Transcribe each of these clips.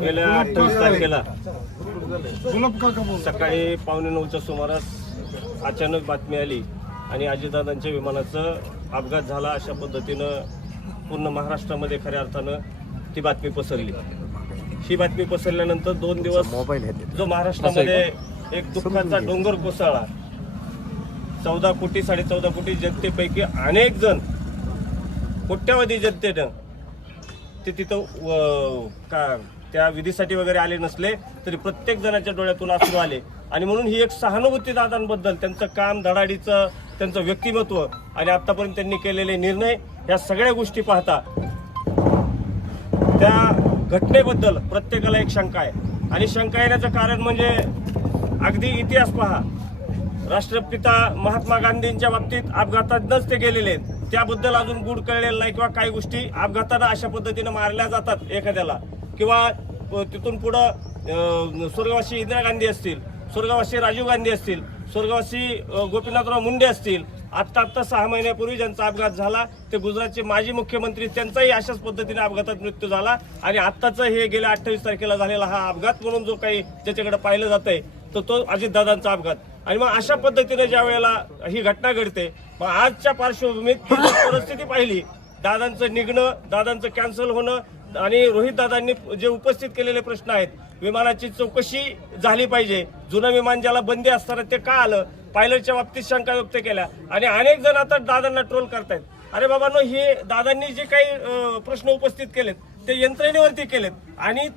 गेल्या 28 तारखेला सकाळी 8:45च्या सुमारास अचानक बातमी आली आणि अजितदादांच्या विमानाचा अपघात झाला अशा पद्धतीनं पूर्ण महाराष्ट्रामध्ये खऱ्या अर्थानं ती बातमी पसरली। ही बातमी पसरल्यानंतर 2 दिवस जो महाराष्ट्रामध्ये एक दुःखाचा डोंगर कोसळला। 14 कोटी 14.5 कोटी जनतेपैकी अनेक जण कोट्यावधी जनतेनं ते तिथं त्या विधीसाठी वगैरे आले नसले तरी प्रत्येक जणाच्या डोळ्यातून अश्रू आले आणि म्हणून ही एक सहानुभूती दादांबद्दल, त्यांचं काम, धडाडीचं त्यांचं व्यक्तिमत्व आणि आतापर्यंत त्यांनी केलेले निर्णय या सगळ्या गोष्टी पाहता त्या घटनेबद्दल प्रत्येकाला एक शंका आहे। आणि शंका येण्याचं कारण म्हणजे अगदी इतिहास पहा, राष्ट्रपिता महात्मा गांधींच्या बाबतीत अपघातातच ते गेलेले आहेत, त्याबद्दल अजून गुढ कळलेला नाही किंवा काही गोष्टी अपघातानं अशा पद्धतीनं मारल्या जातात एखाद्याला, किंवा तिथून पुढं स्वर्गवासी इंदिरा गांधी असतील, स्वर्गवासी राजीव गांधी असतील, स्वर्गवासी गोपीनाथराव मुंडे असतील, आत्ता 6 महिन्यापूर्वी ज्यांचा अपघात झाला ते गुजरातचे माजी मुख्यमंत्री, त्यांचाही अशाच पद्धतीने अपघातात मृत्यू झाला। आणि आत्ताचं हे गेल्या 28 तारखेला झालेला हा अपघात म्हणून जो काही ज्याच्याकडे पाहिलं जात आहे तो अजितदादांचा अपघात। आणि मग अशा पद्धतीने ज्या वेळेला ही घटना घडते, मग आजच्या पार्श्वभूमीत परिस्थिती पाहिली, दादांचं निघणं, दादांचं कॅन्सल होणं आणि रोहित दादांनी जे उपस्थित केलेले प्रश्न आहेत, विमानाची चौकशी झाली पाहिजे, जुनं विमान ज्याला बंदी असताना ते का आलं, पायलटच्या बाबतीत शंका व्यक्त केल्या आणि अनेक जण आता दादांना ट्रोल करतायत। अरे बाबांनो, हे दादांनी जे काही प्रश्न उपस्थित केलेत ते यंत्रणेवरती केलेत आणि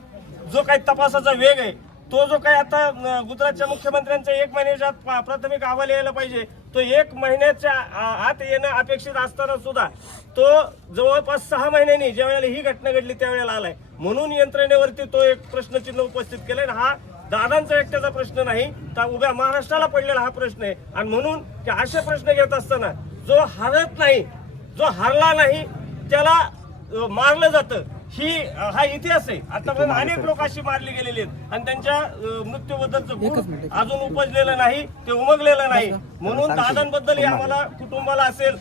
जो काही तपासाचा वेग आहे तो जो काही आता गुजरातच्या मुख्यमंत्र्यांचा 1 महिन्याच्या प्राथमिक अहवाल यायला पाहिजे, तो 1 महिन्याच्या आत येणं अपेक्षित असताना सुद्धा तो जवळपास 6 महिन्यांनी ज्या वेळेला ही घटना घडली त्यावेळेला आलाय। म्हणून यंत्रणेवरती तो एक प्रश्नचिन्ह उपस्थित केलंय। हा दादांचा एकट्याचा प्रश्न नाही, तर उभ्या महाराष्ट्राला पडलेला हा प्रश्न आहे। आणि म्हणून की असे प्रश्न घेत असताना जो हारत नाही, जो हारला नाही त्याला मारलं जातं, हा इतिहास आहे। आतापर्यंत अनेक लोक अशी मारली गेलेली आहेत आणि त्यांच्या मृत्यूबद्दलचं गुण अजून उपजलेलं नाही, ते उमगलेलं नाही। म्हणून दादांबद्दल आम्हाला कुटुंबाला असेल,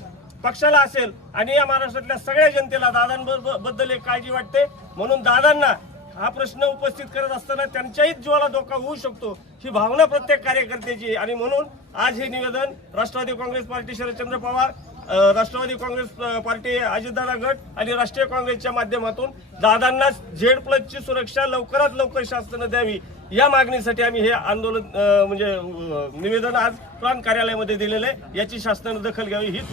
पक्षाला असेल आणि या महाराष्ट्रातल्या सगळ्या जनतेला दादांबद्दल एक काळजी वाटते। म्हणून दादांना हा प्रश्न उपस्थित करत असताना त्यांच्याही जीवाला धोका होऊ शकतो ही भावना प्रत्येक कार्यकर्त्याची आहे। आणि म्हणून आज हे निवेदन राष्ट्रवादी काँग्रेस पार्टी शरदचंद्र पवार, राष्ट्रवादी काँग्रेस पार्टी अजितदादा गट आणि राष्ट्रीय काँग्रेसच्या माध्यमातून दादांना Z+ सुरक्षा लवकरात लवकर शासनाने द्यावी या मागणीसाठी आम्ही हे आंदोलन म्हणजे निवेदन आज प्रांत कार्यालयामध्ये दिलेलं आहे। याची शासनाने दखल घ्यावी हीच